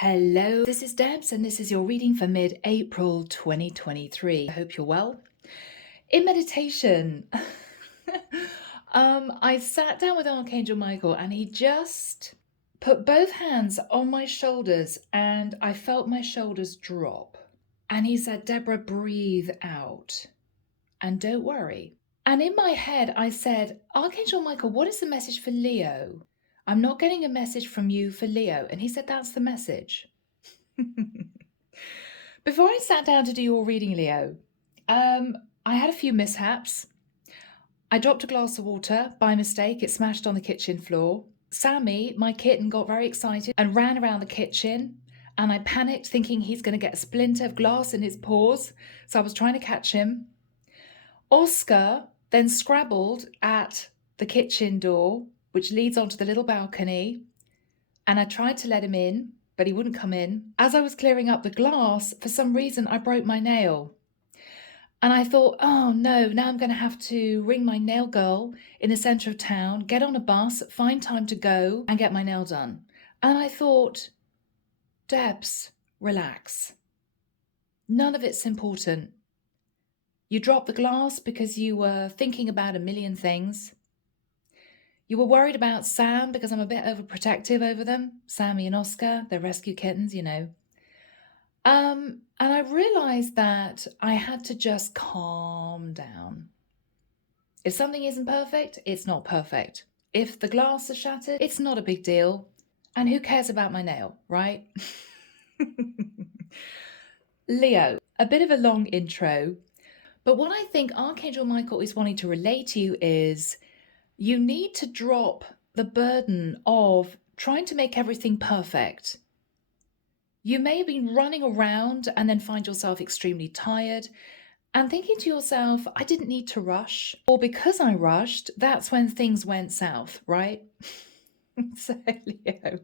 Hello, this is Debs, and this is your reading for mid-April 2023. I hope you're well. In meditation, I sat down with Archangel Michael, and he just put both hands on my shoulders, and I felt my shoulders drop. And he said, Deborah, breathe out, and don't worry. And in my head, I said, Archangel Michael, what is the message for Leo? I'm not getting a message from you for Leo. And he said, that's the message. Before I sat down to do your reading, Leo, I had a few mishaps. I dropped a glass of water by mistake. It smashed on the kitchen floor. Sammy, my kitten, got very excited and ran around the kitchen. And I panicked, thinking he's going to get a splinter of glass in his paws. So I was trying to catch him. Oscar then scrabbled at the kitchen door, which leads onto the little balcony. And I tried to let him in, but he wouldn't come in. As I was clearing up the glass, for some reason, I broke my nail. And I thought, oh no, now I'm going to have to ring my nail girl in the centre of town, get on a bus, find time to go and get my nail done. And I thought, Debs, relax. None of it's important. You dropped the glass because you were thinking about a million things. You were worried about Sam because I'm a bit overprotective over them. Sammy and Oscar, they're rescue kittens, you know. And I realized that I had to just calm down. If something isn't perfect, it's not perfect. If the glass is shattered, it's not a big deal. And who cares about my nail, right? Leo, a bit of a long intro. But what I think Archangel Michael is wanting to relay to you is you need to drop the burden of trying to make everything perfect. You may have been running around and then find yourself extremely tired and thinking to yourself, I didn't need to rush. Or because I rushed, that's when things went south, right? So, Leo,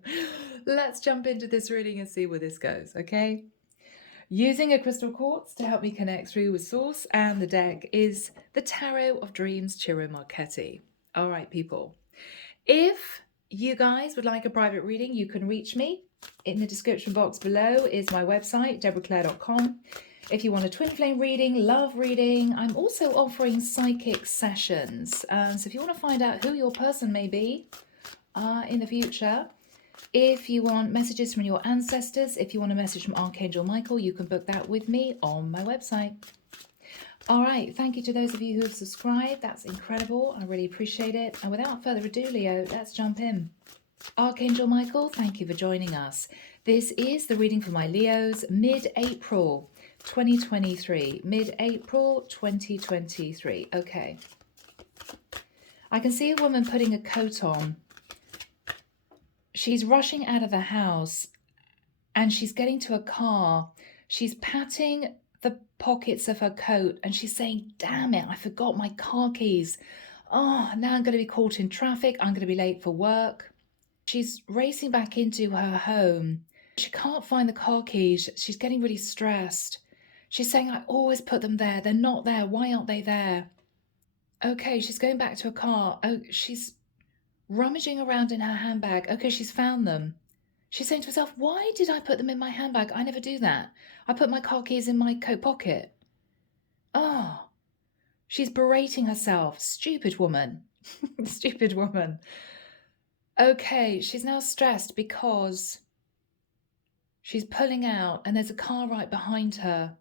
let's jump into this reading and see where this goes, okay? Using a crystal quartz to help me connect through with source, and the deck is the Tarot of Dreams, Ciro Marchetti. All right, people. If you guys would like a private reading, you can reach me. In the description box below is my website, deborahclare.com. If you want a twin flame reading, love reading, I'm also offering psychic sessions. So if you want to find out who your person may be in the future, if you want messages from your ancestors, if you want a message from Archangel Michael, you can book that with me on my website. All right, thank you to those of you who have subscribed. That's incredible. I really appreciate it. And without further ado, Leo, let's jump in. Archangel Michael, thank you for joining us. This is the reading for my Leos, mid-April 2023. Mid-April 2023. Okay. I can see a woman putting a coat on. She's rushing out of the house and she's getting to a car. She's patting the pockets of her coat and she's saying, damn it, I forgot my car keys. Oh, now I'm going to be caught in traffic. I'm going to be late for work. She's racing back into her home. She can't find the car keys. She's getting really stressed. She's saying, I always put them there. They're not there. Why aren't they there? Okay, she's going back to her car. Oh, she's rummaging around in her handbag. Okay, she's found them. She's saying to herself, why did I put them in my handbag? I never do that. I put my car keys in my coat pocket. Oh, she's berating herself. Stupid woman. Stupid woman. Okay, she's now stressed because she's pulling out and there's a car right behind her.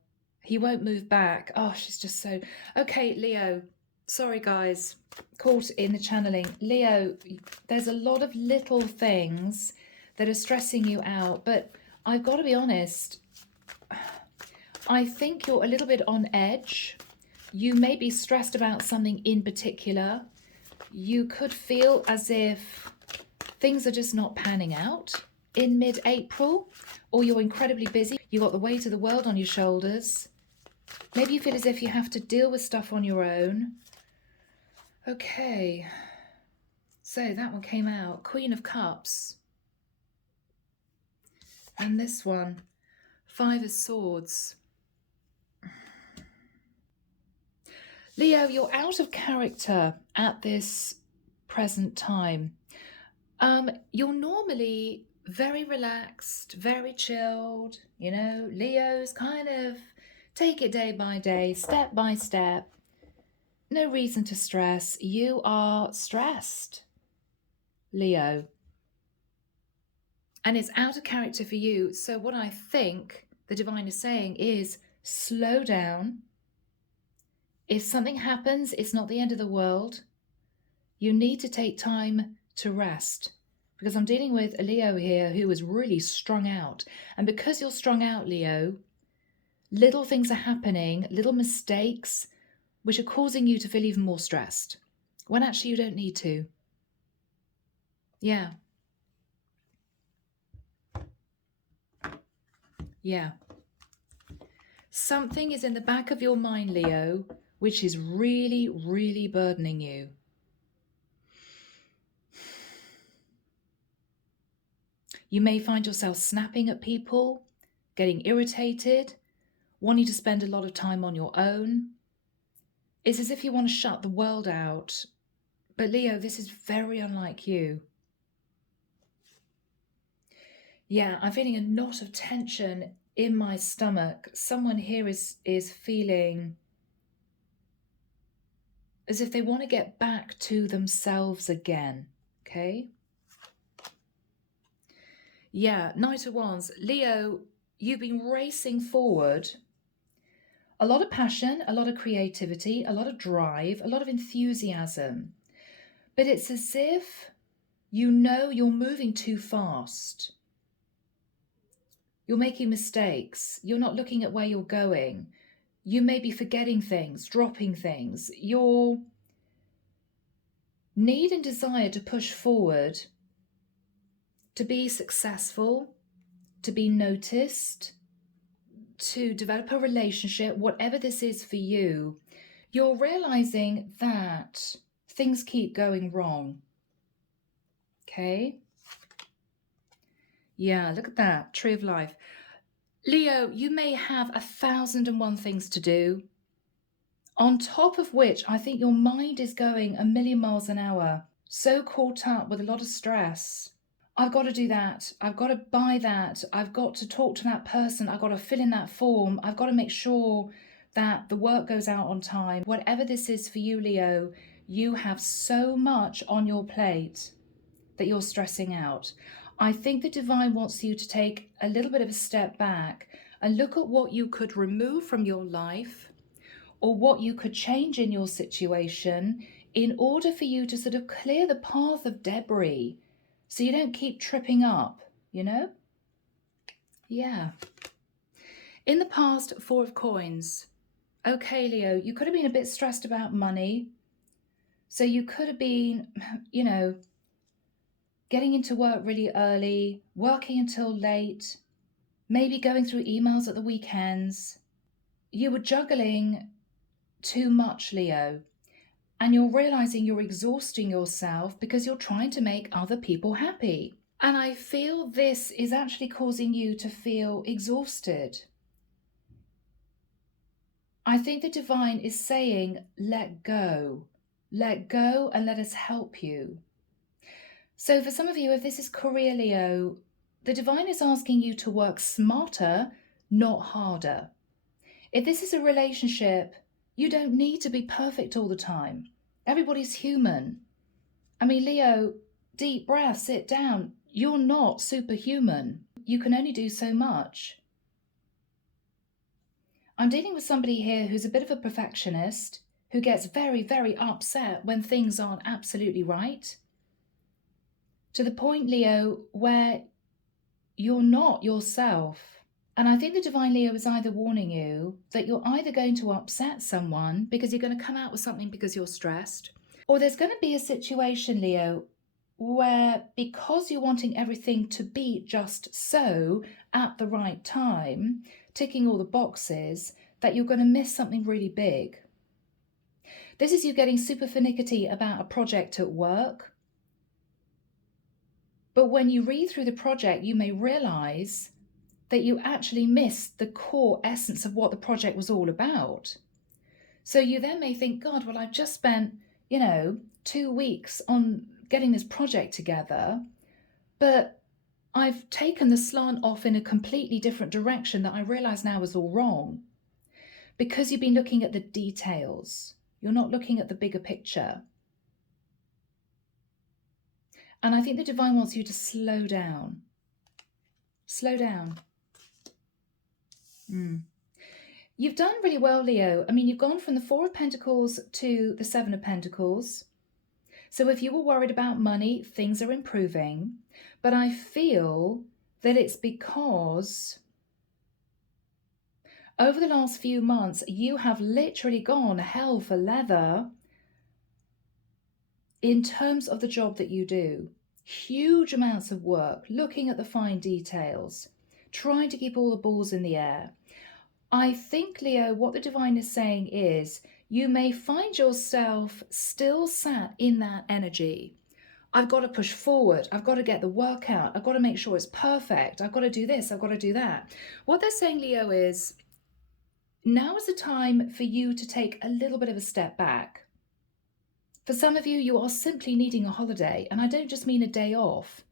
He won't move back. Oh, she's just so... Okay, Leo. Sorry, guys. Caught in the channeling. Leo, there's a lot of little things that are stressing you out, but I've got to be honest. I think you're a little bit on edge. You may be stressed about something in particular. You could feel as if things are just not panning out in mid-April, or you're incredibly busy. You've got the weight of the world on your shoulders. Maybe you feel as if you have to deal with stuff on your own. Okay, so that one came out, Queen of Cups. And this one, Five of Swords. Leo, you're out of character at this present time. You're normally very relaxed, very chilled. You know, Leo's kind of take it day by day, step by step. No reason to stress. You are stressed, Leo. And it's out of character for you. So what I think the divine is saying is slow down. If something happens, it's not the end of the world. You need to take time to rest, because I'm dealing with a Leo here who is really strung out. And because you're strung out, Leo, little things are happening, little mistakes, which are causing you to feel even more stressed, when actually you don't need to. Yeah. Yeah. Something is in the back of your mind, Leo, which is really, really burdening you. You may find yourself snapping at people, getting irritated, wanting to spend a lot of time on your own. It's as if you want to shut the world out. But Leo, this is very unlike you. Yeah, I'm feeling a knot of tension in my stomach. Someone here is feeling as if they want to get back to themselves again, okay? Yeah, Knight of Wands. Leo, you've been racing forward. A lot of passion, a lot of creativity, a lot of drive, a lot of enthusiasm. But it's as if you know you're moving too fast. You're making mistakes. You're not looking at where you're going. You may be forgetting things, dropping things. Your need and desire to push forward, to be successful, to be noticed, to develop a relationship, whatever this is for you, you're realizing that things keep going wrong. Okay? Yeah, look at that. Tree of Life. Leo, you may have 1,001 things to do, on top of which I think your mind is going a million miles an hour, so caught up with a lot of stress. I've got to do that. I've got to buy that. I've got to talk to that person. I've got to fill in that form. I've got to make sure that the work goes out on time. Whatever this is for you, Leo, you have so much on your plate that you're stressing out. I think the divine wants you to take a little bit of a step back and look at what you could remove from your life or what you could change in your situation in order for you to sort of clear the path of debris so you don't keep tripping up, you know? Yeah. In the past, 4 of Coins. Okay, Leo, you could have been a bit stressed about money. So you could have been, you know, getting into work really early, working until late, maybe going through emails at the weekends. You were juggling too much, Leo, and you're realizing you're exhausting yourself because you're trying to make other people happy. And I feel this is actually causing you to feel exhausted. I think the divine is saying, let go and let us help you. So for some of you, if this is career, Leo, the divine is asking you to work smarter, not harder. If this is a relationship, you don't need to be perfect all the time. Everybody's human. I mean, Leo, deep breath, sit down. You're not superhuman. You can only do so much. I'm dealing with somebody here who's a bit of a perfectionist, who gets very, very upset when things aren't absolutely right. To the point, Leo, where you're not yourself. And I think the divine Leo is either warning you that you're either going to upset someone because you're going to come out with something because you're stressed, or there's going to be a situation, Leo, where because you're wanting everything to be just so at the right time, ticking all the boxes, that you're going to miss something really big. This is you getting super finicky about a project at work. But when you read through the project, you may realize that you actually missed the core essence of what the project was all about. So you then may think, God, well, I've just spent, 2 weeks on getting this project together, but I've taken the slant off in a completely different direction that I realize now is all wrong. Because you've been looking at the details. You're not looking at the bigger picture. And I think the divine wants you to slow down. Slow down. You've done really well, Leo. I mean, you've gone from the Four of Pentacles to the Seven of Pentacles. So if you were worried about money, things are improving. But I feel that it's because over the last few months, you have literally gone hell for leather in terms of the job that you do. Huge amounts of work, looking at the fine details, trying to keep all the balls in the air. I think, Leo, what the divine is saying is you may find yourself still sat in that energy. I've got to push forward. I've got to get the work out. I've got to make sure it's perfect. I've got to do this. I've got to do that. What they're saying, Leo, is now is the time for you to take a little bit of a step back. For some of you, you are simply needing a holiday. And I don't just mean a day off,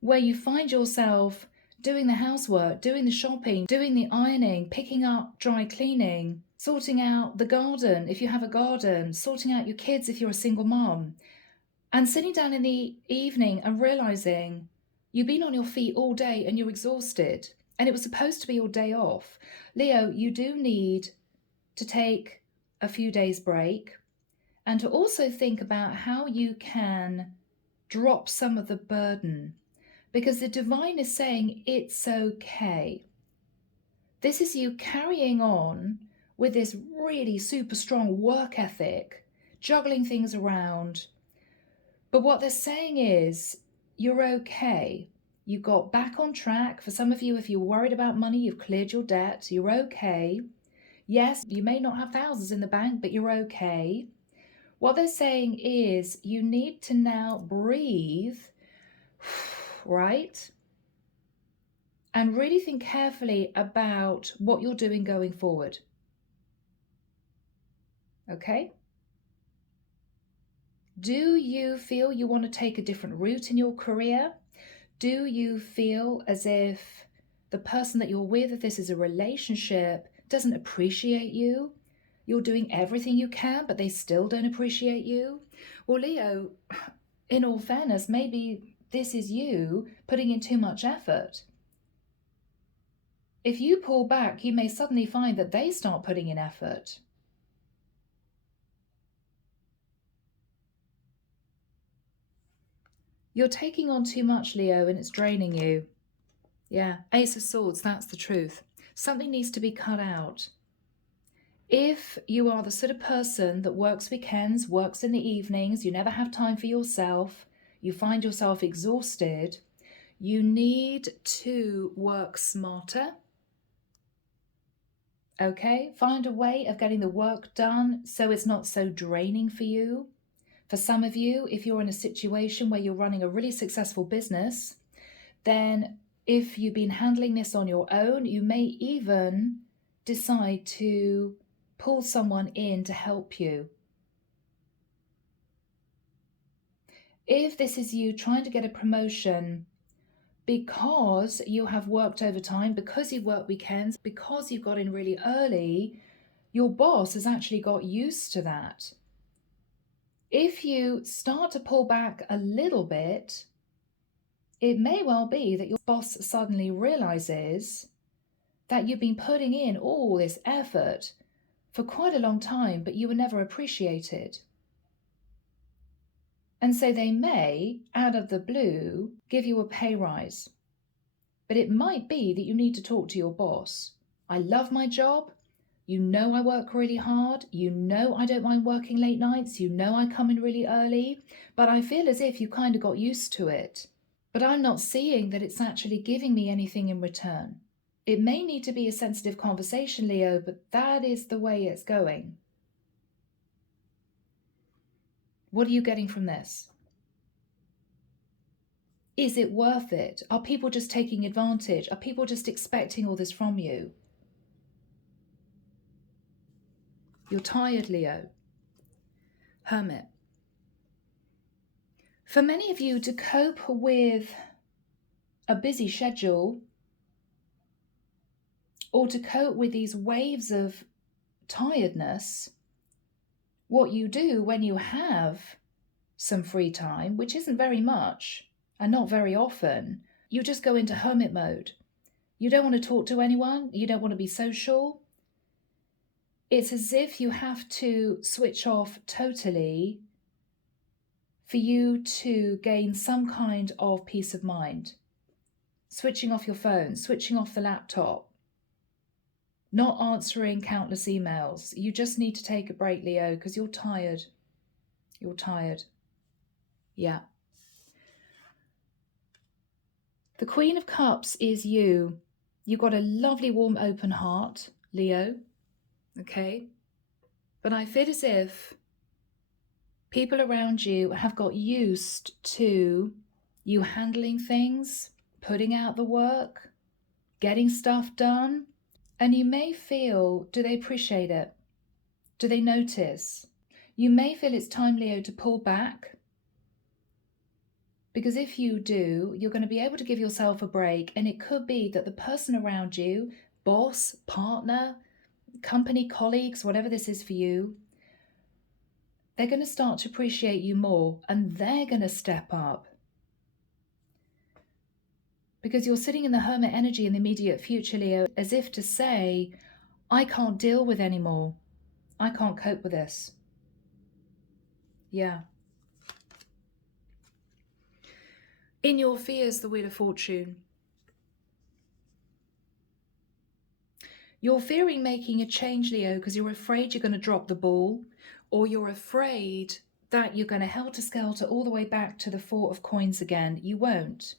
where you find yourself doing the housework, doing the shopping, doing the ironing, picking up dry cleaning, sorting out the garden if you have a garden, sorting out your kids if you're a single mom, and sitting down in the evening and realizing you've been on your feet all day and you're exhausted and it was supposed to be your day off. Leo, you do need to take a few days break and to also think about how you can drop some of the burden, because the divine is saying it's okay. This is you carrying on with this really super strong work ethic, juggling things around. But what they're saying is you're okay. You got back on track. For some of you, if you're worried about money, you've cleared your debt. You're okay. Yes, you may not have thousands in the bank, but you're okay. What they're saying is you need to now breathe, right? And really think carefully about what you're doing going forward. Okay? Do you feel you want to take a different route in your career? Do you feel as if the person that you're with, if this is a relationship, doesn't appreciate you? You're doing everything you can, but they still don't appreciate you? Well, Leo, in all fairness, maybe this is you putting in too much effort. If you pull back, you may suddenly find that they start putting in effort. You're taking on too much, Leo, and it's draining you. Yeah, Ace of Swords, that's the truth. Something needs to be cut out. If you are the sort of person that works weekends, works in the evenings, you never have time for yourself, you find yourself exhausted, you need to work smarter. Okay, find a way of getting the work done so it's not so draining for you. For some of you, if you're in a situation where you're running a really successful business, then if you've been handling this on your own, you may even decide to pull someone in to help you. If this is you trying to get a promotion because you have worked overtime, because you work weekends, because you've got in really early, your boss has actually got used to that. If you start to pull back a little bit, it may well be that your boss suddenly realizes that you've been putting in all this effort for quite a long time, but you were never appreciated. And so they may, out of the blue, give you a pay rise. But it might be that you need to talk to your boss. I love my job. You know I work really hard. You know I don't mind working late nights. You know I come in really early. But I feel as if you kind of got used to it. But I'm not seeing that it's actually giving me anything in return. It may need to be a sensitive conversation, Leo, but that is the way it's going. What are you getting from this? Is it worth it? Are people just taking advantage? Are people just expecting all this from you? You're tired, Leo. Hermit. For many of you, to cope with a busy schedule, or to cope with these waves of tiredness, what you do when you have some free time, which isn't very much and not very often, you just go into hermit mode. You don't want to talk to anyone. You don't want to be social. It's as if you have to switch off totally for you to gain some kind of peace of mind. Switching off your phone, switching off the laptop, not answering countless emails. You just need to take a break, Leo, because you're tired. You're tired. Yeah. The Queen of Cups is you. You've got a lovely, warm, open heart, Leo. Okay? But I feel as if people around you have got used to you handling things, putting out the work, getting stuff done. And you may feel, do they appreciate it? Do they notice? You may feel it's time, Leo, to pull back. Because if you do, you're going to be able to give yourself a break. And it could be that the person around you, boss, partner, company, colleagues, whatever this is for you, they're going to start to appreciate you more and they're going to step up. Because you're sitting in the hermit energy in the immediate future, Leo, as if to say, I can't deal with anymore. I can't cope with this. Yeah. In your fears, the Wheel of Fortune. You're fearing making a change, Leo, because you're afraid you're going to drop the ball, or you're afraid that you're going to helter-skelter all the way back to the Four of Coins again. You won't.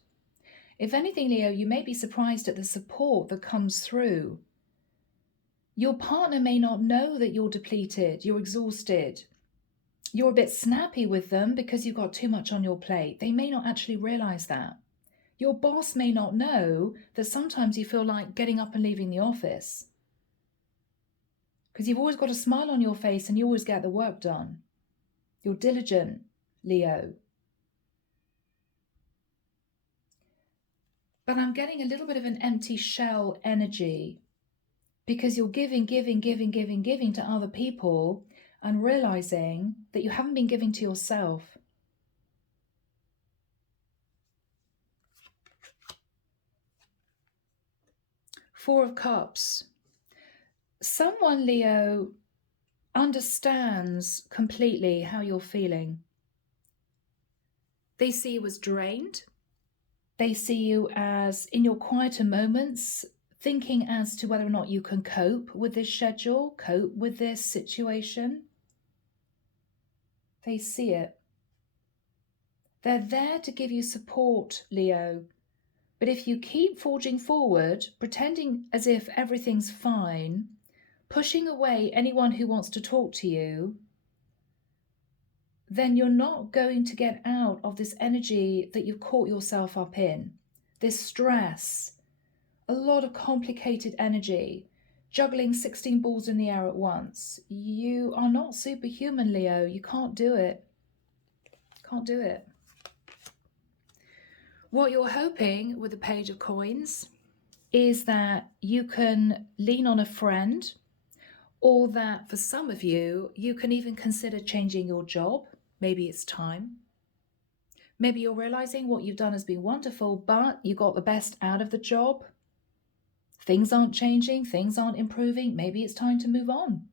If anything, Leo, you may be surprised at the support that comes through. Your partner may not know that you're depleted, you're exhausted. You're a bit snappy with them because you've got too much on your plate. They may not actually realize that. Your boss may not know that sometimes you feel like getting up and leaving the office. Because you've always got a smile on your face and you always get the work done. You're diligent, Leo. But I'm getting a little bit of an empty shell energy because you're giving to other people and realizing that you haven't been giving to yourself. Four of Cups. Someone, Leo, understands completely how you're feeling. They see you as drained. They see you as, in your quieter moments, thinking as to whether or not you can cope with this schedule, cope with this situation. They see it. They're there to give you support, Leo. But if you keep forging forward, pretending as if everything's fine, pushing away anyone who wants to talk to you, then you're not going to get out of this energy that you've caught yourself up in. This stress, a lot of complicated energy, juggling 16 balls in the air at once. You are not superhuman, Leo. You can't do it. Can't do it. What you're hoping with the Page of Coins is that you can lean on a friend, or that for some of you, you can even consider changing your job. Maybe it's time. Maybe you're realizing what you've done has been wonderful, but you got the best out of the job. Things aren't changing, things aren't improving. Maybe it's time to move on.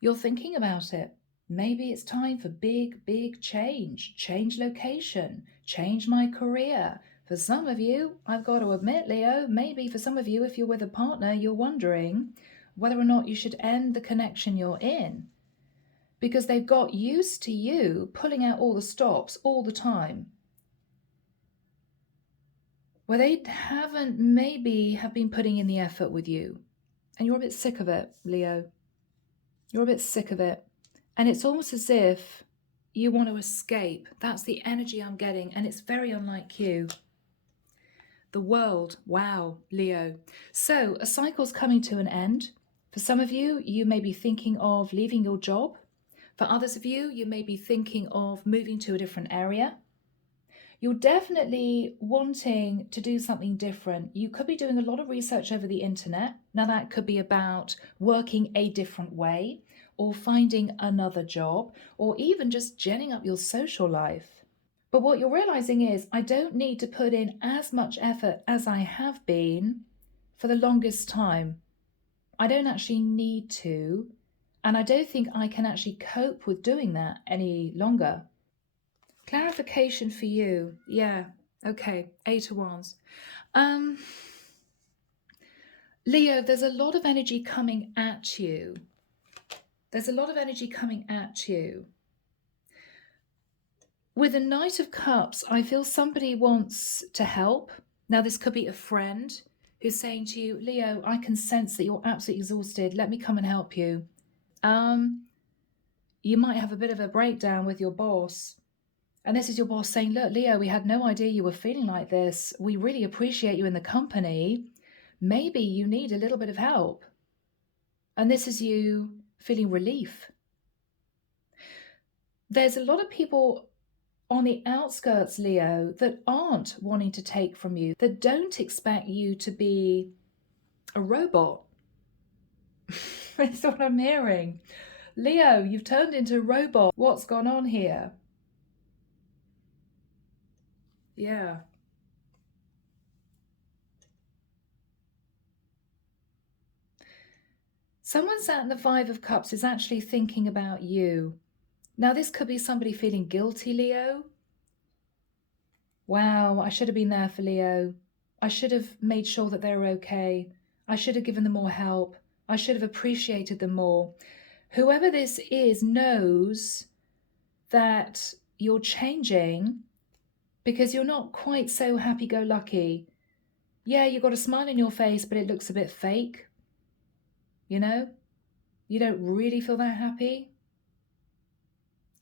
You're thinking about it. Maybe it's time for big change. Change location, change my career. For some of you, I've got to admit, Leo, maybe for some of you, if you're with a partner, you're wondering whether or not you should end the connection you're in. Because they've got used to you pulling out all the stops all the time. Where they haven't maybe have been putting in the effort with you. And you're a bit sick of it, Leo. You're a bit sick of it. And it's almost as if you want to escape. That's the energy I'm getting. And it's very unlike you. The world. Wow, Leo. So a cycle's coming to an end. For some of you, you may be thinking of leaving your job. For others of you, you may be thinking of moving to a different area. You're definitely wanting to do something different. You could be doing a lot of research over the internet. Now, that could be about working a different way or finding another job or even just genning up your social life. But what you're realizing is, I don't need to put in as much effort as I have been for the longest time. I don't actually need to. And I don't think I can actually cope with doing that any longer. Clarification for you. Yeah. Okay. 8 of Wands. Leo, there's a lot of energy coming at you. There's a lot of energy coming at you. With the Knight of Cups, I feel somebody wants to help. Now, this could be a friend who's saying to you, Leo, I can sense that you're absolutely exhausted. Let me come and help you. You might have a bit of a breakdown with your boss. And this is your boss saying, look, Leo, we had no idea you were feeling like this. We really appreciate you in the company. Maybe you need a little bit of help. And this is you feeling relief. There's a lot of people on the outskirts, Leo, that aren't wanting to take from you, that don't expect you to be a robot. That's what I'm hearing. Leo, you've turned into a robot. What's gone on here? Yeah. Someone sat in the Five of Cups is actually thinking about you. Now, this could be somebody feeling guilty, Leo. Wow, I should have been there for Leo. I should have made sure that they're okay. I should have given them more help. I should have appreciated them more. Whoever this is knows that you're changing because you're not quite so happy-go-lucky. Yeah, you've got a smile on your face, but it looks a bit fake. You know? You don't really feel that happy.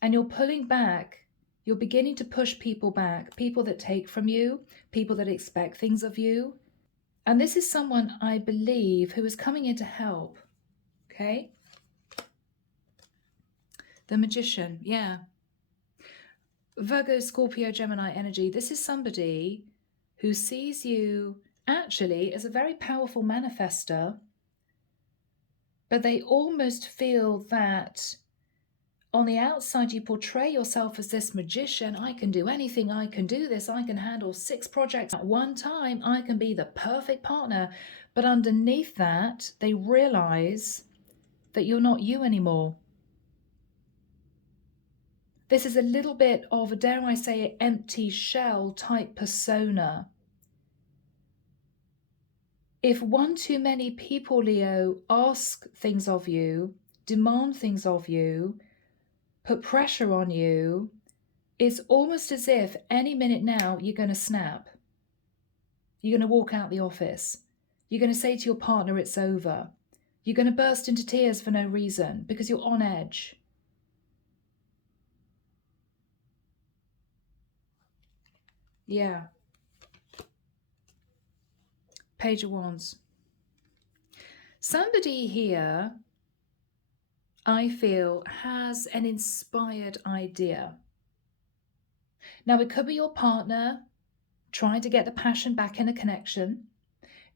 And you're pulling back. You're beginning to push people back, people that take from you, people that expect things of you. And this is someone, I believe, who is coming in to help. Okay? The Magician, yeah. Virgo, Scorpio, Gemini energy. This is somebody who sees you actually as a very powerful manifester, but they almost feel that on the outside you portray yourself as this magician. I can do anything, I can do this, I can handle 6 projects at one time, I can be the perfect partner. But underneath that, they realize that you're not you anymore. This is a little bit of a, dare I say, empty shell type persona. If one too many people, Leo, ask things of you, demand things of you, put pressure on you, it's almost as if any minute now you're going to snap. You're going to walk out the office. You're going to say to your partner it's over. You're going to burst into tears for no reason because you're on edge. Yeah. Page of Wands. Somebody here, I feel, has an inspired idea. Now, it could be your partner trying to get the passion back in a connection.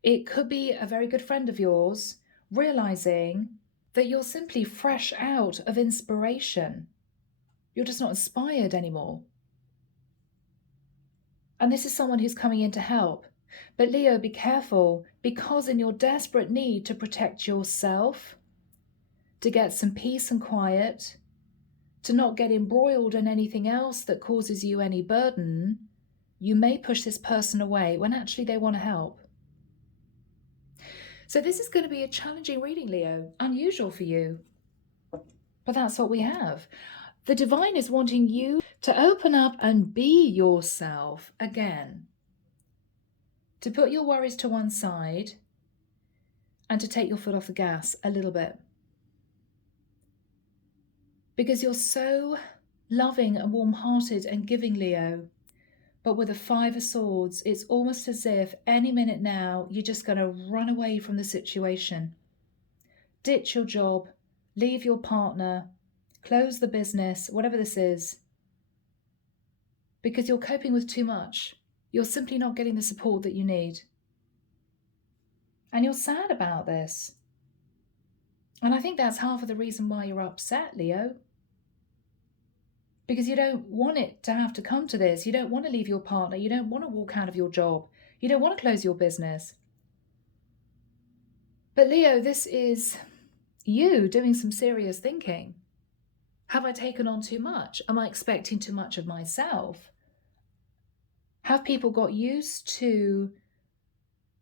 It could be a very good friend of yours realizing that you're simply fresh out of inspiration. You're just not inspired anymore. And this is someone who's coming in to help. But Leo, be careful, because in your desperate need to protect yourself, to get some peace and quiet, to not get embroiled in anything else that causes you any burden, you may push this person away when actually they want to help. So this is going to be a challenging reading, Leo. Unusual for you. But that's what we have. The divine is wanting you to open up and be yourself again. To put your worries to one side and to take your foot off the gas a little bit. Because you're so loving and warm-hearted and giving, Leo. But with the 5 of Swords, it's almost as if any minute now you're just going to run away from the situation. Ditch your job, leave your partner, close the business, whatever this is. because you're coping with too much. You're simply not getting the support that you need. And you're sad about this. And I think that's half of the reason why you're upset, Leo. Because you don't want it to have to come to this. You don't want to leave your partner. You don't want to walk out of your job. You don't want to close your business. But Leo, this is you doing some serious thinking. Have I taken on too much? Am I expecting too much of myself? Have people got used to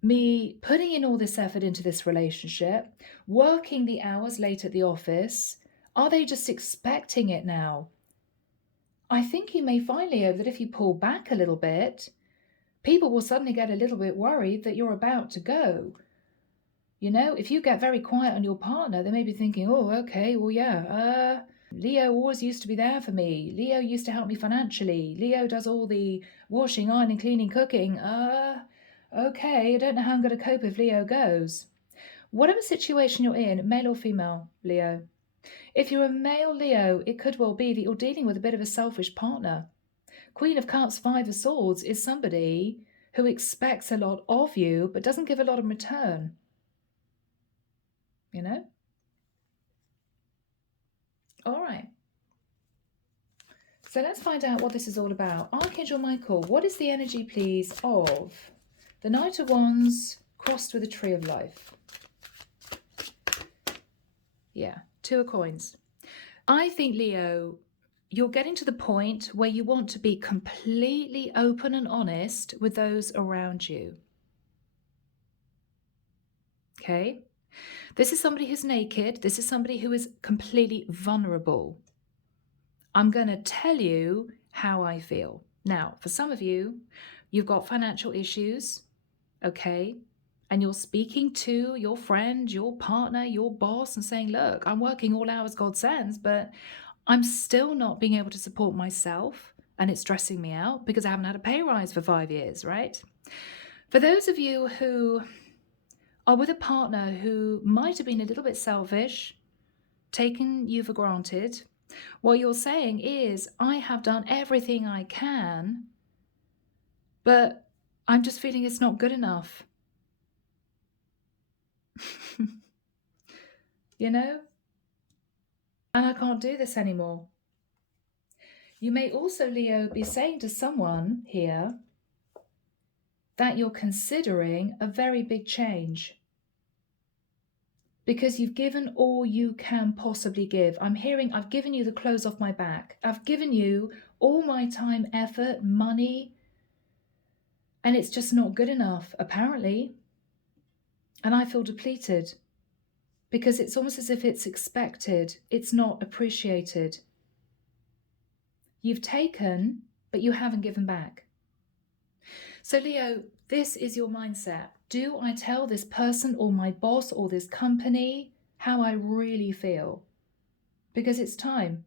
me putting in all this effort into this relationship, working the hours late at the office? Are they just expecting it now? I think you may find, Leo, that if you pull back a little bit, people will suddenly get a little bit worried that you're about to go. You know, if you get very quiet on your partner, they may be thinking, oh, okay, well, yeah, Leo always used to be there for me. Leo used to help me financially. Leo does all the washing, ironing, cleaning, cooking. Okay, I don't know how I'm going to cope if Leo goes. Whatever situation you're in, male or female, Leo, if you're a male Leo, it could well be that you're dealing with a bit of a selfish partner. Queen of Cups, Five of Swords is somebody who expects a lot of you but doesn't give a lot in return. You know? All right. So let's find out what this is all about. Archangel Michael, what is the energy, please, of the Knight of Wands crossed with the Tree of Life? Yeah, Two of Coins. I think, Leo, you're getting to the point where you want to be completely open and honest with those around you. Okay? This is somebody who's naked. This is somebody who is completely vulnerable. I'm going to tell you how I feel. Now, for some of you, you've got financial issues, okay? And you're speaking to your friend, your partner, your boss and saying, look, I'm working all hours God sends, but I'm still not being able to support myself and it's stressing me out because I haven't had a pay rise for 5 years, right? For those of you who are with a partner who might have been a little bit selfish, taken you for granted, what you're saying is, I have done everything I can, but I'm just feeling it's not good enough. You know? And I can't do this anymore. You may also, Leo, be saying to someone here that you're considering a very big change because you've given all you can possibly give. I'm hearing I've given you the clothes off my back. I've given you all my time, effort, money, and it's just not good enough, apparently. And I feel depleted because it's almost as if it's expected. It's not appreciated. You've taken, but you haven't given back. So, Leo, this is your mindset. Do I tell this person or my boss or this company how I really feel? Because it's time.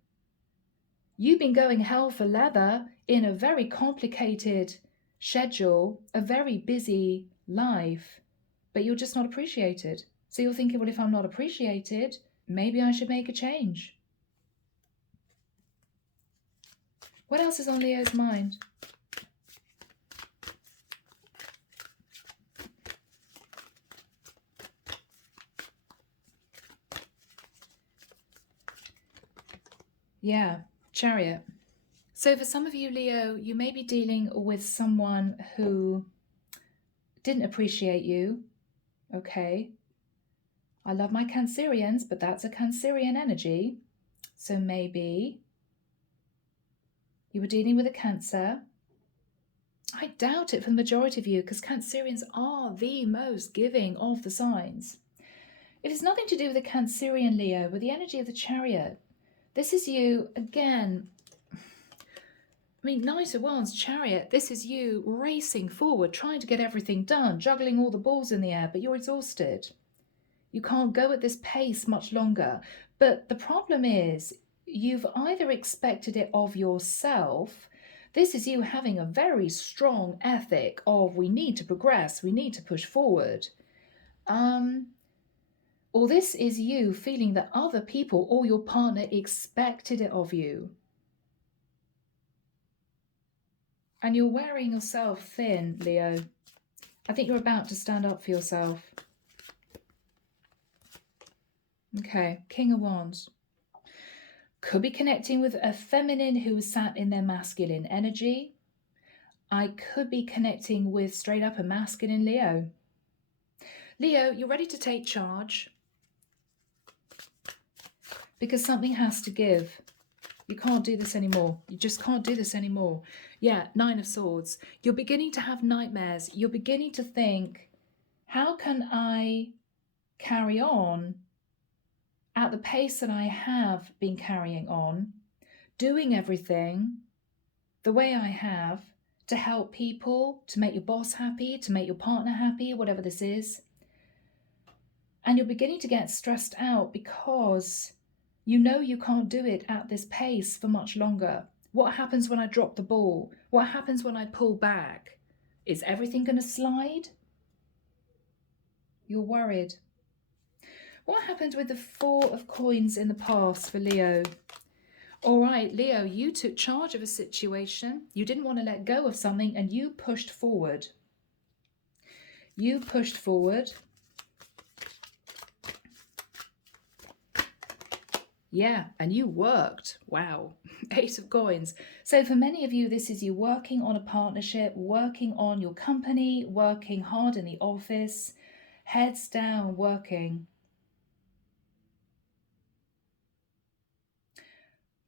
You've been going hell for leather in a very complicated schedule, a very busy life, but you're just not appreciated. So you're thinking, well, if I'm not appreciated, maybe I should make a change. What else is on Leo's mind? Yeah, Chariot. So for some of you, Leo, you may be dealing with someone who didn't appreciate you. Okay. I love my Cancerians, but that's a Cancerian energy. So maybe you were dealing with a Cancer. I doubt it for the majority of you because Cancerians are the most giving of the signs. It has nothing to do with the Cancerian, Leo, with the energy of the Chariot. This is you, again, I mean, Knight of Wands, Chariot, this is you racing forward, trying to get everything done, juggling all the balls in the air, but you're exhausted. You can't go at this pace much longer. But the problem is, you've either expected it of yourself. This is you having a very strong ethic of we need to progress, we need to push forward. Or this is you feeling that other people or your partner expected it of you. And you're wearing yourself thin, Leo. I think you're about to stand up for yourself. Okay, King of Wands. Could be connecting with a feminine who is sat in their masculine energy. I could be connecting with straight up a masculine Leo. Leo, you're ready to take charge because something has to give. You can't do this anymore. You just can't do this anymore. Yeah, Nine of Swords. You're beginning to have nightmares. You're beginning to think, how can I carry on at the pace that I have been carrying on, doing everything the way I have to help people, to make your boss happy, to make your partner happy, whatever this is. And you're beginning to get stressed out because you know you can't do it at this pace for much longer. What happens when I drop the ball? What happens when I pull back? Is everything going to slide? You're worried. What happened with the Four of Coins in the past for Leo? All right, Leo, you took charge of a situation. You didn't want to let go of something and you pushed forward. You pushed forward. Yeah, and you worked. Wow. Ace of Coins. So for many of you, this is you working on a partnership, working on your company, working hard in the office, heads down, working.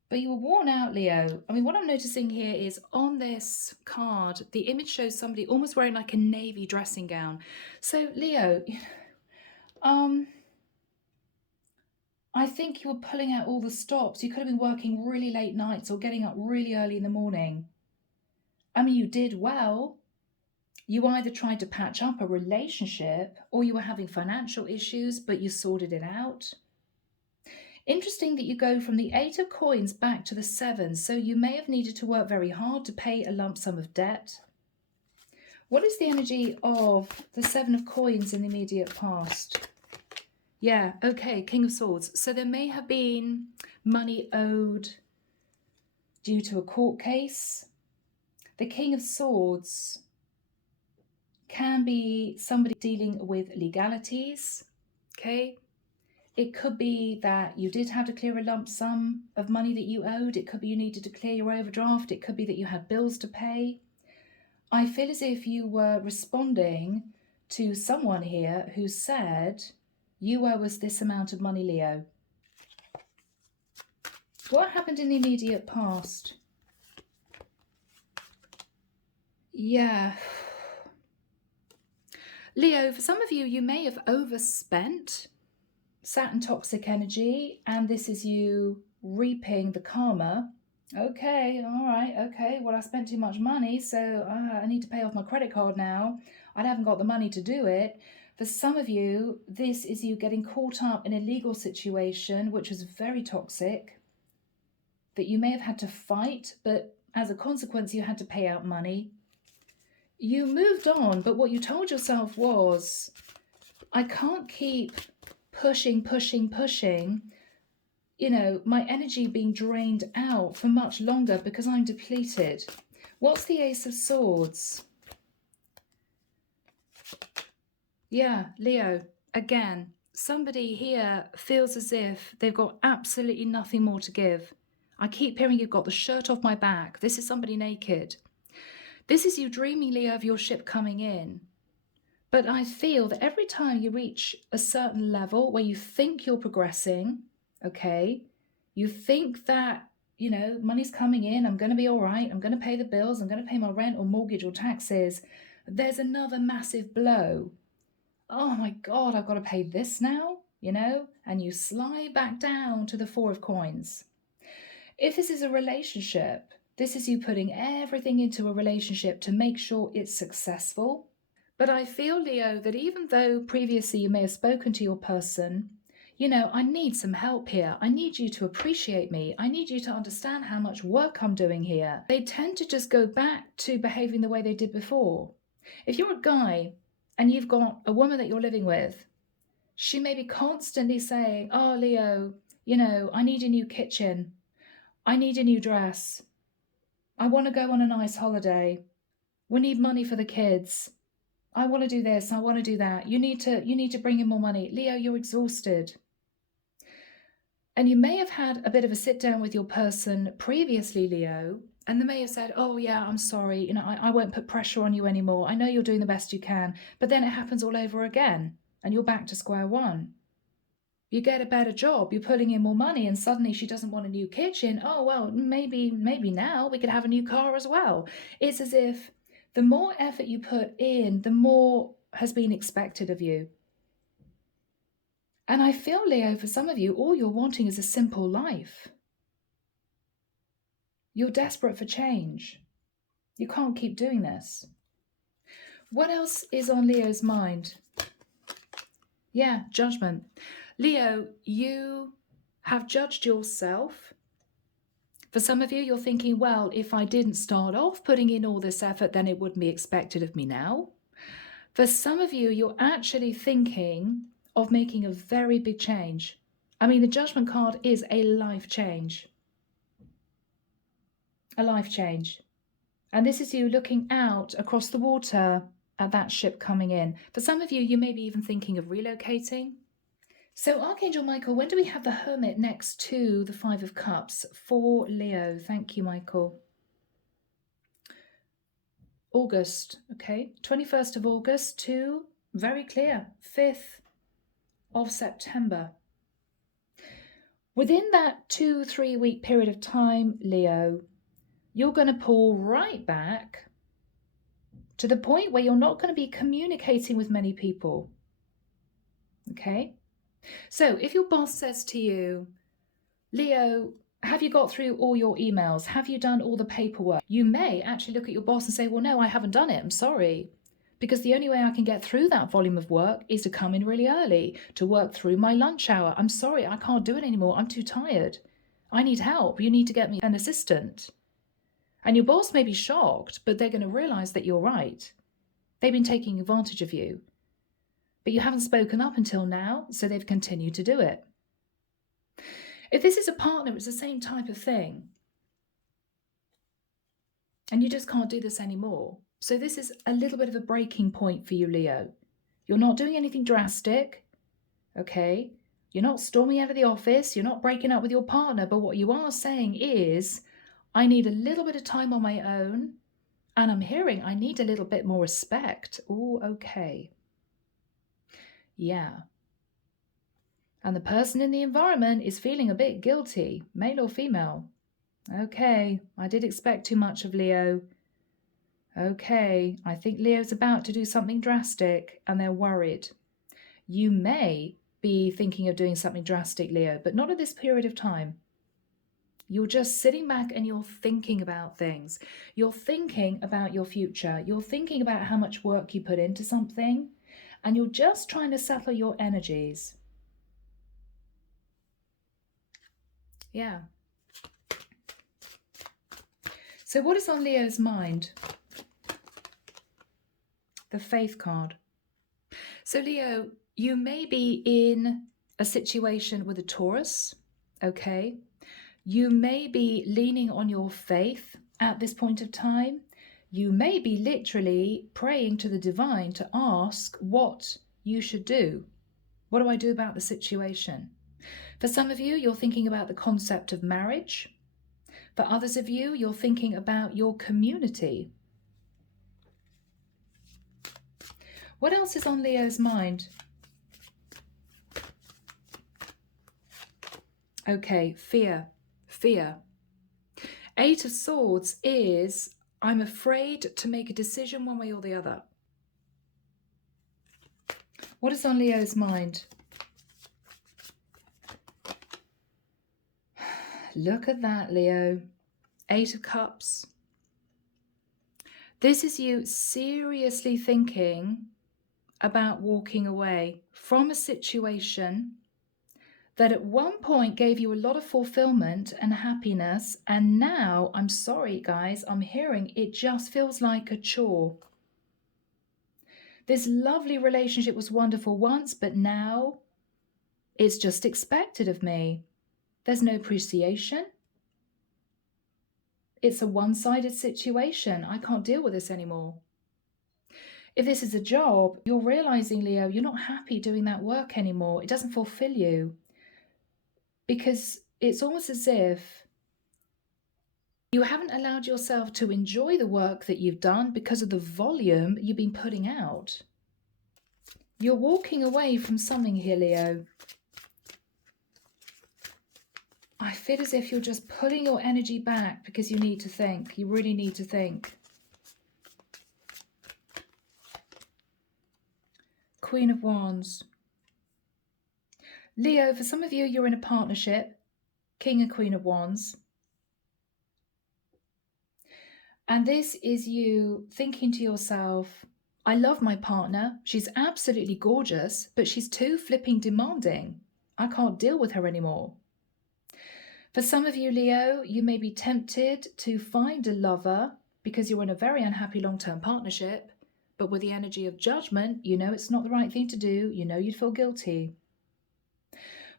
But you were worn out, Leo. I mean, what I'm noticing here is on this card, the image shows somebody almost wearing like a navy dressing gown. So, Leo, I think you were pulling out all the stops. You could have been working really late nights or getting up really early in the morning. I mean, you did well. You either tried to patch up a relationship or you were having financial issues, but you sorted it out. Interesting that you go from the Eight of Coins back to the Seven, so you may have needed to work very hard to pay a lump sum of debt. What is the energy of the Seven of Coins in the immediate past? Yeah, okay, King of Swords. So there may have been money owed due to a court case. The King of Swords can be somebody dealing with legalities, okay? It could be that you did have to clear a lump sum of money that you owed. It could be you needed to clear your overdraft. It could be that you had bills to pay. I feel as if you were responding to someone here who said, you owe us this amount of money, Leo. What happened in the immediate past? Yeah. Leo, for some of you, you may have overspent, sat in toxic energy, and this is you reaping the karma. Okay, all right, okay. Well, I spent too much money, so I need to pay off my credit card now. I haven't got the money to do it. For some of you, this is you getting caught up in a legal situation, which was very toxic, that you may have had to fight, but as a consequence, you had to pay out money. You moved on, but what you told yourself was, I can't keep pushing, you know, my energy being drained out for much longer because I'm depleted. What's the Ace of Swords? Yeah, Leo, again, somebody here feels as if they've got absolutely nothing more to give. I keep hearing you've got the shirt off my back. This is somebody naked. This is you dreaming, Leo, of your ship coming in. But I feel that every time you reach a certain level where you think you're progressing, okay, you think that, you know, money's coming in, I'm going to be all right, I'm going to pay the bills, I'm going to pay my rent or mortgage or taxes, there's another massive blow. Oh my God, I've got to pay this now, you know, and you slide back down to the Four of Coins. If this is a relationship, this is you putting everything into a relationship to make sure it's successful. But I feel, Leo, that even though previously you may have spoken to your person, you know, I need some help here. I need you to appreciate me. I need you to understand how much work I'm doing here. They tend to just go back to behaving the way they did before. If you're a guy and you've got a woman that you're living with, she may be constantly saying, oh, Leo, you know, I need a new kitchen. I need a new dress. I want to go on a nice holiday. We need money for the kids. I want to do this. I want to do that. You need to bring in more money. Leo, you're exhausted. And you may have had a bit of a sit down with your person previously, Leo, and they may have said, oh yeah, I'm sorry, I won't put pressure on you anymore. I know you're doing the best you can, but then it happens all over again and you're back to square one. You get a better job, you're putting in more money, and suddenly she doesn't want a new kitchen. Oh, well, maybe now we could have a new car as well. It's as if the more effort you put in, the more has been expected of you. And I feel, Leo, for some of you, all you're wanting is a simple life. You're desperate for change. You can't keep doing this. What else is on Leo's mind? Yeah, judgment. Leo, you have judged yourself. For some of you, you're thinking, well, if I didn't start off putting in all this effort, then it wouldn't be expected of me now. For some of you, you're actually thinking of making a very big change. I mean, the judgment card is a life change. A life change. And this is you looking out across the water at that ship coming in. For some of you, you may be even thinking of relocating. So Archangel Michael, when do we have the Hermit next to the Five of Cups for Leo? Thank you, Michael. August, okay. 21st of August to, very clear, 5th of September. Within that 2-3 week period of time, Leo, you're going to pull right back to the point where you're not going to be communicating with many people. Okay? So if your boss says to you, Leo, have you got through all your emails? Have you done all the paperwork? You may actually look at your boss and say, well, no, I haven't done it. I'm sorry. Because the only way I can get through that volume of work is to come in really early, to work through my lunch hour. I'm sorry, I can't do it anymore. I'm too tired. I need help. You need to get me an assistant. And your boss may be shocked, but they're going to realize that you're right. They've been taking advantage of you. But you haven't spoken up until now, so they've continued to do it. If this is a partner, it's the same type of thing. And you just can't do this anymore. So this is a little bit of a breaking point for you, Leo. You're not doing anything drastic, okay? You're not storming out of the office. You're not breaking up with your partner. But what you are saying is, I need a little bit of time on my own. And I'm hearing I need a little bit more respect. Oh, okay. Yeah. And the person in the environment is feeling a bit guilty, male or female. Okay, I did expect too much of Leo. Okay, I think Leo's about to do something drastic and they're worried. You may be thinking of doing something drastic, Leo, but not at this period of time. You're just sitting back and you're thinking about things. You're thinking about your future. You're thinking about how much work you put into something, and you're just trying to settle your energies. Yeah. So what is on Leo's mind? The Faith card. So Leo, you may be in a situation with a Taurus, okay? You may be leaning on your faith at this point of time. You may be literally praying to the divine to ask what you should do. What do I do about the situation? For some of you, you're thinking about the concept of marriage. For others of you, you're thinking about your community. What else is on Leo's mind? Okay, fear. Fear. 8 of Swords is, I'm afraid to make a decision one way or the other. What is on Leo's mind? Look at that, Leo. 8 of Cups. This is you seriously thinking about walking away from a situation that at one point gave you a lot of fulfillment and happiness, and now, I'm sorry guys, I'm hearing it just feels like a chore. This lovely relationship was wonderful once, but now it's just expected of me. There's no appreciation. It's a one-sided situation. I can't deal with this anymore. If this is a job, you're realizing, Leo, you're not happy doing that work anymore. It doesn't fulfill you, because it's almost as if you haven't allowed yourself to enjoy the work that you've done because of the volume you've been putting out. You're walking away from something here, Leo. I feel as if you're just pulling your energy back because you need to think. You really need to think. Queen of Wands. Leo, for some of you, you're in a partnership. King and Queen of Wands. And this is you thinking to yourself, I love my partner. She's absolutely gorgeous, but she's too flipping demanding. I can't deal with her anymore. For some of you, Leo, you may be tempted to find a lover because you're in a very unhappy long-term partnership, but with the energy of judgment, you know it's not the right thing to do. You know you'd feel guilty.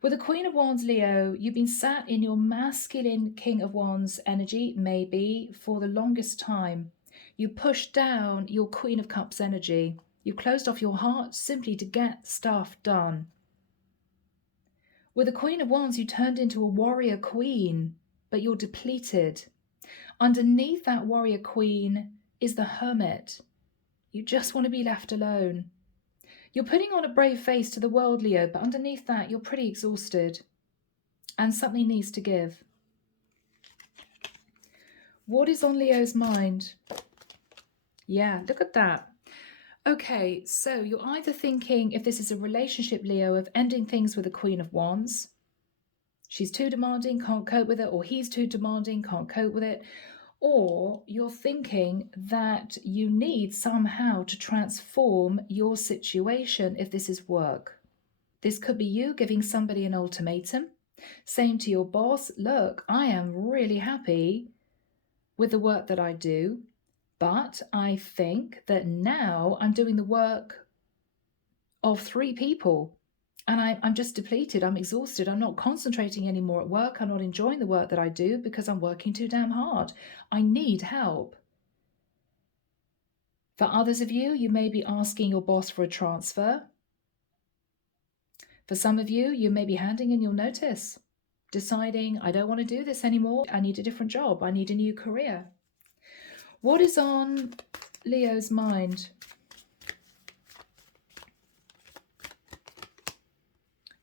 With the Queen of Wands, Leo, you've been sat in your masculine King of Wands energy, maybe, for the longest time. You pushed down your Queen of Cups energy. You closed off your heart simply to get stuff done. With the Queen of Wands, you turned into a warrior queen, but you're depleted. Underneath that warrior queen is the Hermit. You just want to be left alone. You're putting on a brave face to the world, Leo, but underneath that, you're pretty exhausted. And something needs to give. What is on Leo's mind? Yeah, look at that. Okay, so you're either thinking, if this is a relationship, Leo, of ending things with the Queen of Wands. She's too demanding, can't cope with it, or he's too demanding, can't cope with it. Or you're thinking that you need somehow to transform your situation if this is work. This could be you giving somebody an ultimatum, saying to your boss, look, I am really happy with the work that I do, but I think that now I'm doing the work of 3 people and I'm just depleted. I'm exhausted. I'm not concentrating anymore at work. I'm not enjoying the work that I do because I'm working too damn hard. I need help. For others of you, you may be asking your boss for a transfer. For some of you, you may be handing in your notice, deciding, I don't want to do this anymore. I need a different job. I need a new career. What is on Leo's mind?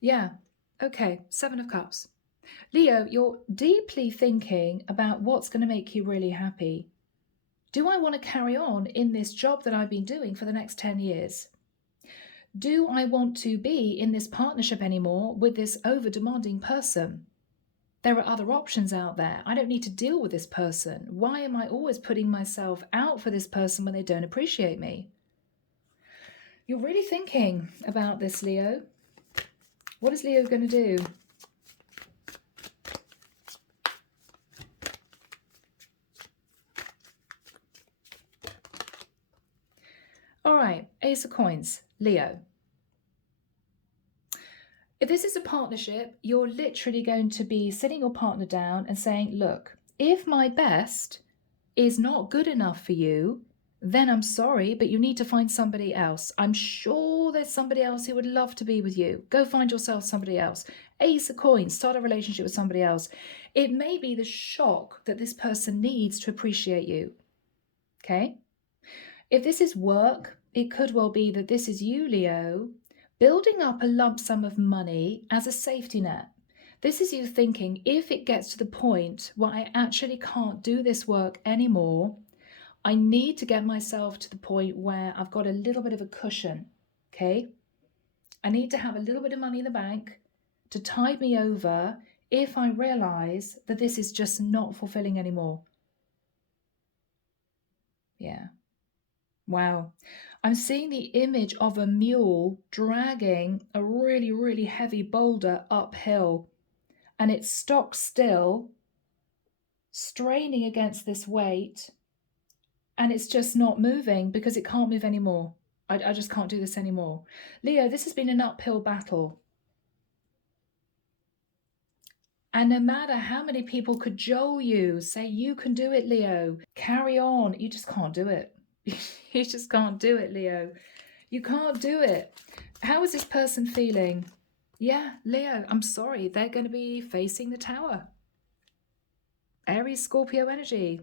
Yeah, okay, 7 of Cups. Leo, you're deeply thinking about what's going to make you really happy. Do I want to carry on in this job that I've been doing for the next 10 years? Do I want to be in this partnership anymore with this over-demanding person? There are other options out there. I don't need to deal with this person. Why am I always putting myself out for this person when they don't appreciate me? You're really thinking about this, Leo. What is Leo going to do? All right, Ace of Coins, Leo. If this is a partnership, you're literally going to be sitting your partner down and saying, look, if my best is not good enough for you, then I'm sorry, but you need to find somebody else. I'm sure there's somebody else who would love to be with you. Go find yourself somebody else. Ace of Coins, start a relationship with somebody else. It may be the shock that this person needs to appreciate you. Okay? If this is work, it could well be that this is you, Leo, building up a lump sum of money as a safety net. This is you thinking, if it gets to the point where I actually can't do this work anymore, I need to get myself to the point where I've got a little bit of a cushion, okay? I need to have a little bit of money in the bank to tide me over if I realize that this is just not fulfilling anymore. Yeah. Wow. I'm seeing the image of a mule dragging a really, really heavy boulder uphill, and it's stock still, straining against this weight, and it's just not moving because it can't move anymore. I just can't do this anymore. Leo, this has been an uphill battle. And no matter how many people cajole you, say you can do it, Leo, carry on, you just can't do it. You just can't do it, Leo. You can't do it. How is this person feeling? Yeah, Leo, I'm sorry. They're going to be facing the tower. Aries, Scorpio energy.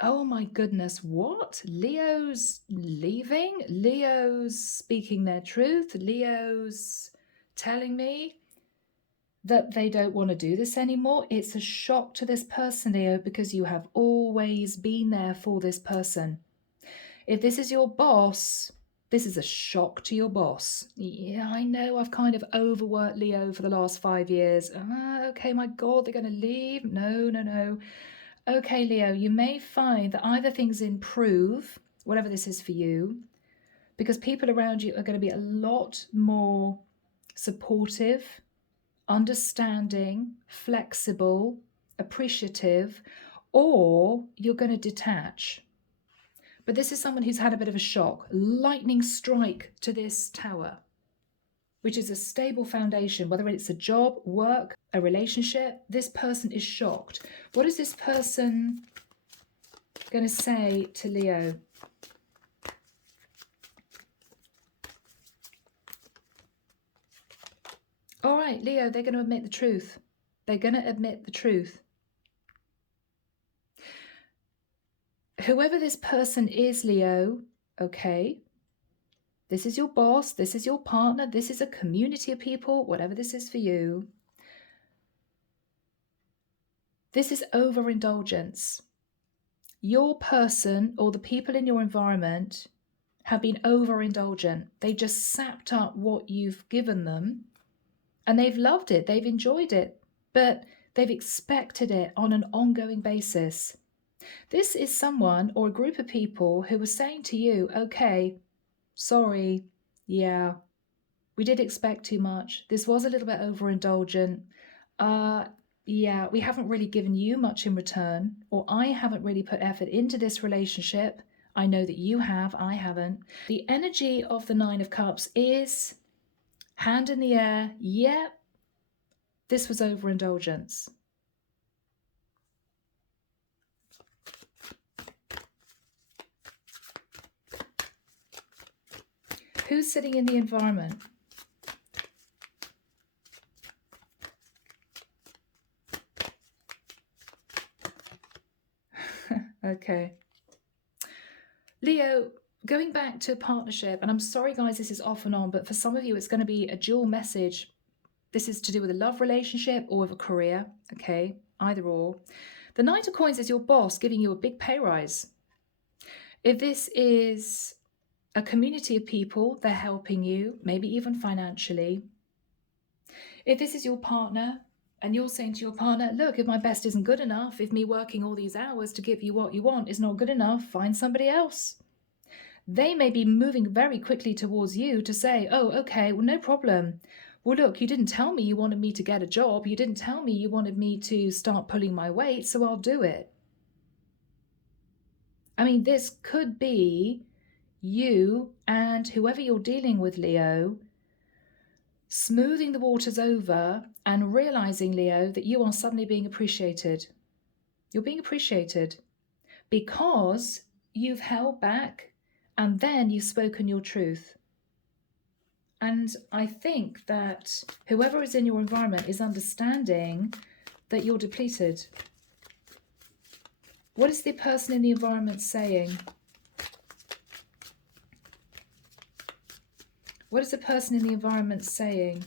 Oh my goodness, what? Leo's leaving? Leo's speaking their truth? Leo's telling me that they don't want to do this anymore? It's a shock to this person, Leo, because you have always been there for this person. If this is your boss, this is a shock to your boss. Yeah, I know I've kind of overworked Leo for the last 5 years. Okay, my God, they're going to leave? No. Okay, Leo, you may find that either things improve, whatever this is for you, because people around you are going to be a lot more supportive, understanding, flexible, appreciative, or you're going to detach. But this is someone who's had a bit of a shock. Lightning strike to this tower, which is a stable foundation, whether it's a job, work, a relationship. This person is shocked. What is this person going to say to Leo? All right, Leo, they're going to admit the truth. They're going to admit the truth. Whoever this person is, Leo, okay, this is your boss, this is your partner, this is a community of people, whatever this is for you. This is overindulgence. Your person or the people in your environment have been overindulgent. They just sapped up what you've given them and they've loved it, they've enjoyed it, but they've expected it on an ongoing basis. This is someone or a group of people who were saying to you, okay, sorry, yeah, we did expect too much. This was a little bit overindulgent. Yeah, we haven't really given you much in return, or I haven't really put effort into this relationship. I know that you have, I haven't. The energy of the Nine of Cups is hand in the air. Yep, this was overindulgence. Who's sitting in the environment? Okay. Leo, going back to partnership, and I'm sorry guys, this is off and on, but for some of you it's going to be a dual message. This is to do with a love relationship or with a career, okay? Either or. The Knight of Coins is your boss giving you a big pay rise. If this is a community of people, they're helping you, maybe even financially. If this is your partner, and you're saying to your partner, look, if my best isn't good enough, if me working all these hours to give you what you want is not good enough, find somebody else. They may be moving very quickly towards you to say, oh, okay, well, no problem. Well, look, you didn't tell me you wanted me to get a job. You didn't tell me you wanted me to start pulling my weight, so I'll do it. I mean, this could be you and whoever you're dealing with, Leo, smoothing the waters over and realizing, Leo, that you are suddenly being appreciated. You're being appreciated because you've held back and then you've spoken your truth. And I think that whoever is in your environment is understanding that you're depleted. What is the person in the environment saying? What is the person in the environment saying?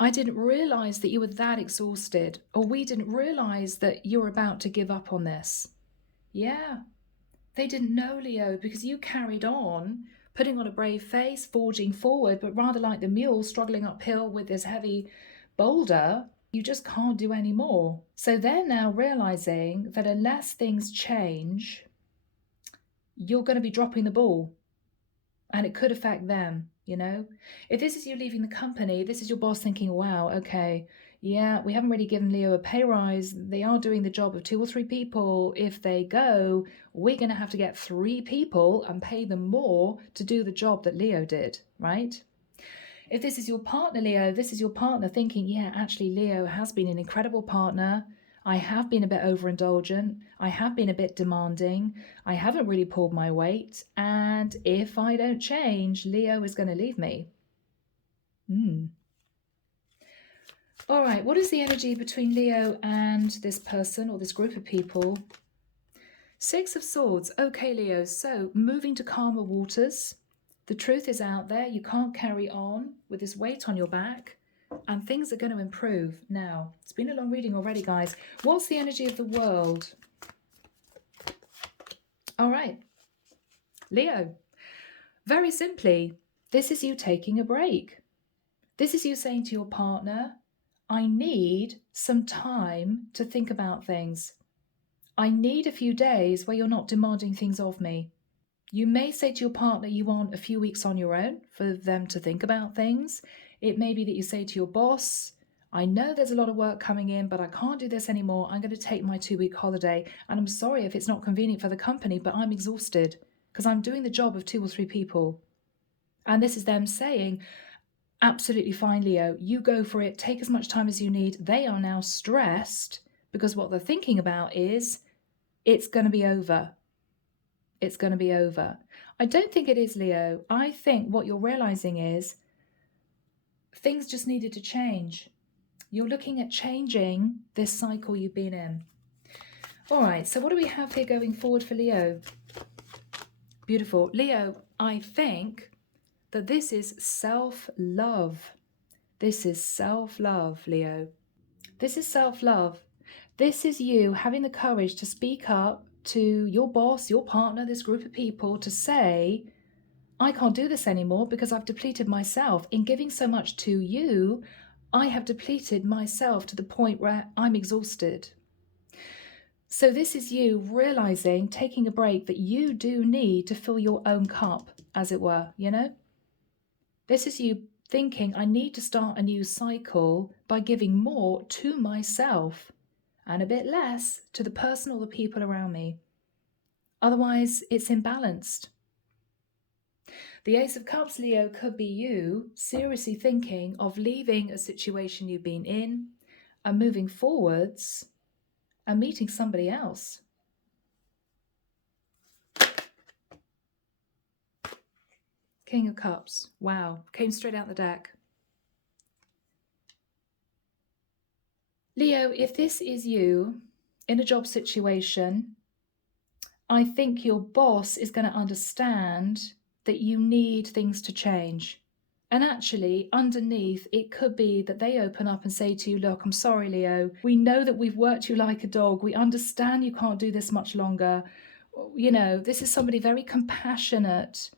I didn't realize that you were that exhausted, or we didn't realize that you're about to give up on this. Yeah, they didn't know, Leo, because you carried on, putting on a brave face, forging forward, but rather like the mule struggling uphill with this heavy boulder, you just can't do any more. So they're now realizing that unless things change, you're going to be dropping the ball. And it could affect them, you know? If this is you leaving the company, this is your boss thinking, wow, okay, yeah, we haven't really given Leo a pay rise. They are doing the job of 2 or 3 people. If they go, we're going to have to get 3 people and pay them more to do the job that Leo did, right? If this is your partner, Leo, this is your partner thinking, yeah, actually, Leo has been an incredible partner. I have been a bit overindulgent. I have been a bit demanding. I haven't really pulled my weight. And if I don't change, Leo is going to leave me. All right, what is the energy between Leo and this person or this group of people? 6 of Swords. Okay, Leo, so moving to calmer waters. The truth is out there. You can't carry on with this weight on your back, and things are going to improve. Now, it's been a long reading already, guys. What's the energy of the world? All right, Leo, very simply, this is you taking a break. This is you saying to your partner, I need some time to think about things. I need a few days where you're not demanding things of me. You may say to your partner you want a few weeks on your own for them to think about things. It may be that you say to your boss, I know there's a lot of work coming in, but I can't do this anymore. I'm going to take my 2-week holiday. And I'm sorry if it's not convenient for the company, but I'm exhausted because I'm doing the job of 2 or 3 people. And this is them saying, absolutely fine, Leo, you go for it. Take as much time as you need. They are now stressed because what they're thinking about is it's going to be over. It's going to be over. I don't think it is, Leo. I think what you're realizing is things just needed to change. You're looking at changing this cycle you've been in. All right, so what do we have here going forward for Leo? Beautiful. Leo, I think that this is self-love. This is self-love, Leo. This is self-love. This is you having the courage to speak up to your boss, your partner, this group of people to say, I can't do this anymore because I've depleted myself. In giving so much to you, I have depleted myself to the point where I'm exhausted. So this is you realizing, taking a break, that you do need to fill your own cup, as it were, you know? This is you thinking, I need to start a new cycle by giving more to myself and a bit less to the person or the people around me. Otherwise, it's imbalanced. The Ace of Cups, Leo, could be you seriously thinking of leaving a situation you've been in and moving forwards and meeting somebody else. King of Cups. Wow. Came straight out the deck. Leo, if this is you in a job situation, I think your boss is going to understand that you need things to change. And actually, underneath, it could be that they open up and say to you, look, I'm sorry, Leo. We know that we've worked you like a dog. We understand you can't do this much longer. You know, this is somebody very compassionate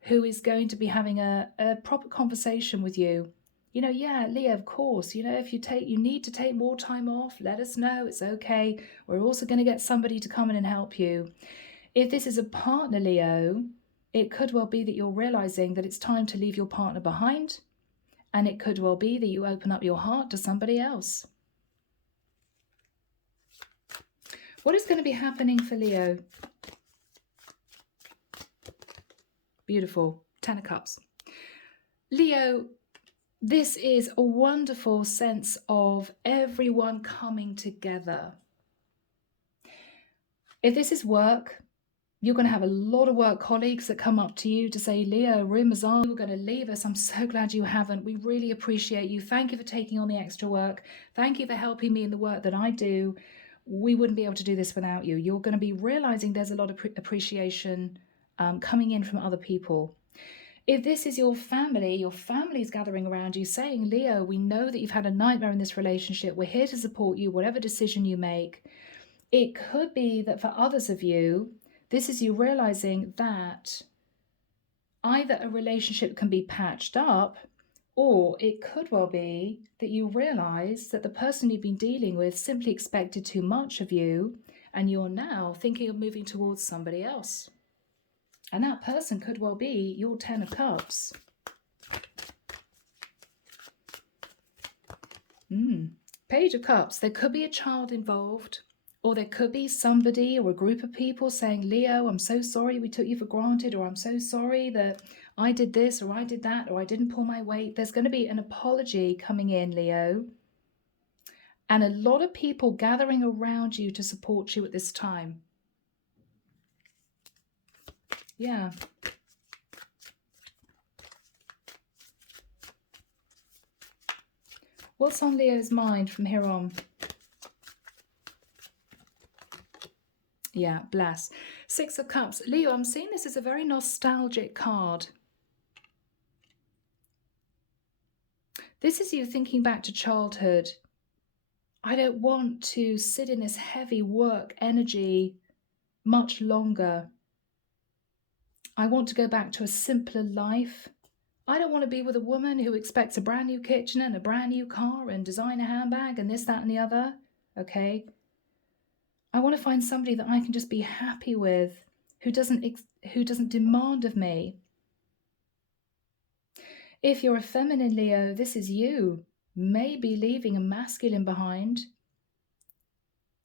who is going to be having a proper conversation with you. You know, yeah, Leo, of course, you know, if you need to take more time off, let us know. It's okay. We're also going to get somebody to come in and help you. If this is a partner, Leo, it could well be that you're realizing that it's time to leave your partner behind. And it could well be that you open up your heart to somebody else. What is going to be happening for Leo? Beautiful. 10 of Cups. Leo, this is a wonderful sense of everyone coming together. If this is work, you're going to have a lot of work colleagues that come up to you to say, Leo, rumors are you're going to leave us. I'm so glad you haven't. We really appreciate you. Thank you for taking on the extra work. Thank you for helping me in the work that I do. We wouldn't be able to do this without you. You're going to be realizing there's a lot of appreciation coming in from other people. If this is your family's gathering around you saying, Leo, we know that you've had a nightmare in this relationship. We're here to support you, whatever decision you make. It could be that for others of you, this is you realizing that either a relationship can be patched up, or it could well be that you realize that the person you've been dealing with simply expected too much of you, and you're now thinking of moving towards somebody else. And that person could well be your 10 of Cups. Page of Cups. There could be a child involved, or there could be somebody or a group of people saying, Leo, I'm so sorry we took you for granted, or I'm so sorry that I did this or I did that, or I didn't pull my weight. There's going to be an apology coming in, Leo. And a lot of people gathering around you to support you at this time. Yeah. What's on Leo's mind from here on? Yeah, bless. Six of Cups. Leo, I'm seeing this as a very nostalgic card. This is you thinking back to childhood. I don't want to sit in this heavy work energy much longer. I want to go back to a simpler life. I don't want to be with a woman who expects a brand new kitchen and a brand new car and designer handbag and this, that, and the other. Okay? I want to find somebody that I can just be happy with, who doesn't demand of me. If you're a feminine Leo, this is you. Maybe leaving a masculine behind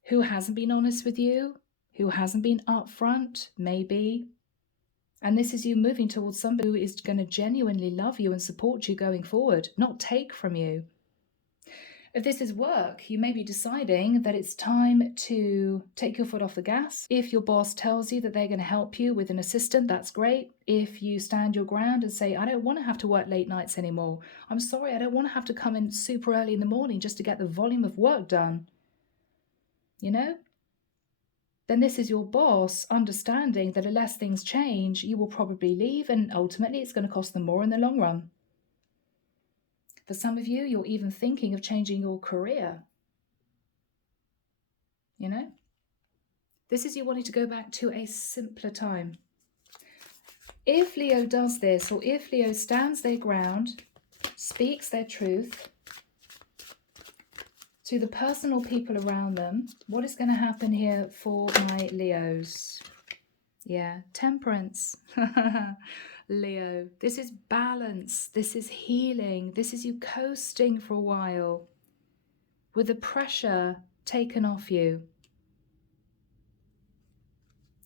who hasn't been honest with you, who hasn't been upfront, maybe. And this is you moving towards somebody who is going to genuinely love you and support you going forward, not take from you. If this is work, you may be deciding that it's time to take your foot off the gas. If your boss tells you that they're going to help you with an assistant, that's great. If you stand your ground and say, I don't want to have to work late nights anymore. I'm sorry, I don't want to have to come in super early in the morning just to get the volume of work done. You know? Then this is your boss understanding that unless things change, you will probably leave, and ultimately it's going to cost them more in the long run. For some of you, you're even thinking of changing your career. You know? This is you wanting to go back to a simpler time. If Leo does this, or if Leo stands their ground, speaks their truth to the personal people around them, what is going to happen here for my Leos? Yeah, Temperance. Leo, this is balance. This is healing. This is you coasting for a while with the pressure taken off you.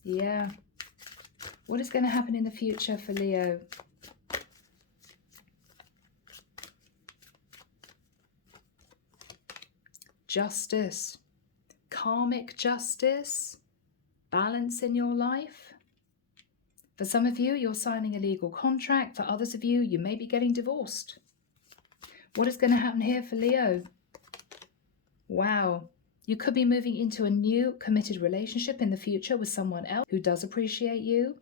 Yeah. What is going to happen in the future for Leo? Justice. Karmic justice. Balance in your life. For some of you, you're signing a legal contract. For others of you, you may be getting divorced. What is going to happen here for Leo? Wow. You could be moving into a new committed relationship in the future with someone else who does appreciate you.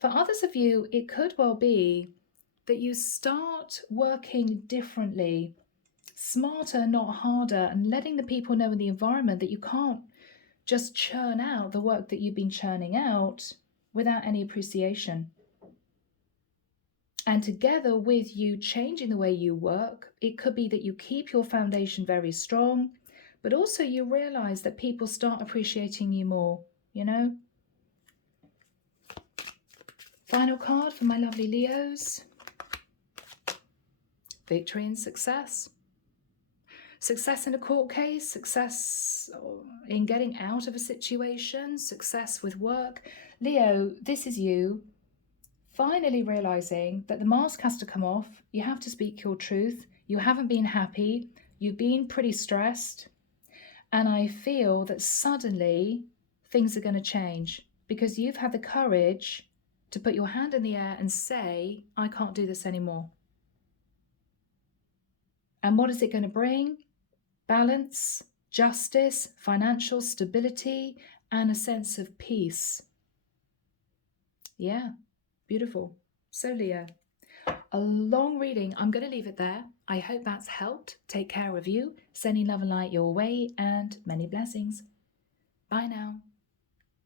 For others of you, it could well be that you start working differently, smarter, not harder, and letting the people know in the environment that you can't just churn out the work that you've been churning out without any appreciation. And together with you changing the way you work, it could be that you keep your foundation very strong, but also you realize that people start appreciating you more, you know? Final card for my lovely Leos. Victory and success. Success in a court case, success in getting out of a situation, success with work. Leo, this is you finally realizing that the mask has to come off. You have to speak your truth. You haven't been happy. You've been pretty stressed. And I feel that suddenly things are going to change because you've had the courage to put your hand in the air and say, I can't do this anymore. And what is it going to bring? Balance, justice, financial stability, and a sense of peace. Yeah, beautiful. So Leo, a long reading. I'm going to leave it there. I hope that's helped. Take care of you. Sending love and light your way and many blessings. Bye now.